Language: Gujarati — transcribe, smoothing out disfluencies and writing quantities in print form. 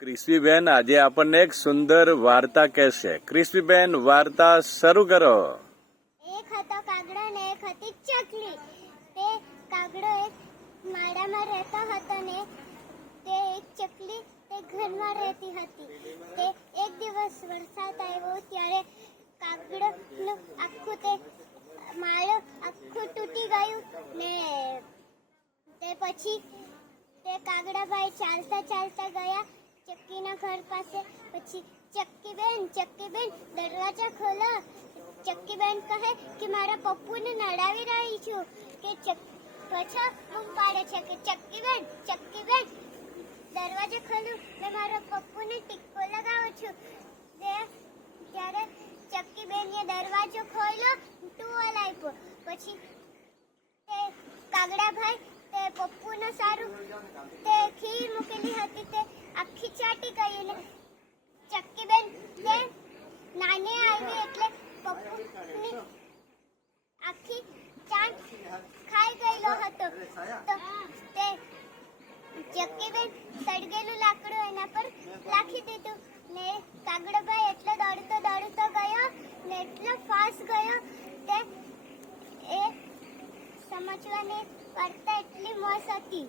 ક્રિસ્પીબેન આજે આપણને એક સુંદર વાર્તા કહેશે. ક્રિસ્પીબેન વાર્તા શરૂ કરો. એક હતો કાગડો ને એક હતી ચકલી. તે કાગડો એક માળામાં રહેતો હતો ને તે એક ચકલી તે ઘરમાં રહેતી હતી. તે એક દિવસ વરસાદ આવ્યો ત્યારે કાગડોનું આખું તે માળો આખું તૂટી ગયું ને તે પછી તે કાગડાભાઈ ચાલતા ચાલતા ગયા ચક્કીના ઘર પાસે. પછી ચક્કીબેન દરવાજા ખોલો. ચક્કીબેન કહે કે મારા પપ્પુને નડાવી રહી છું કે પછી બૂમ પાડે છે કે ચક્કીબેન દરવાજો ખોલું મેં મારા પપ્પુને ટીક્કો લગાવું છું. ત્યારે ચક્કીબેને દરવાજો ખોલ્યો, ટુવાલ આપ્યો. પછી તે કાગડાભાઈ તે પપ્પુનો સારું તે ખીર મૂકેલી હતી તે આખી ચાટી ગઈ ને ચક્કીબેન તે નાની આવી એટલે પપ્પુની આખી ચાટ ખાઈ ગયેલો હતો. તો તે ચક્કીબેન સળગેલું લાકડું એના પર રાખી દીધું ને કાગડાભાઈ એટલો દોડતો ગયો ને એટલો ફાસ્ટ ગયો તે એ સમજવાની વાર્તા એટલી મસ્ત હતી.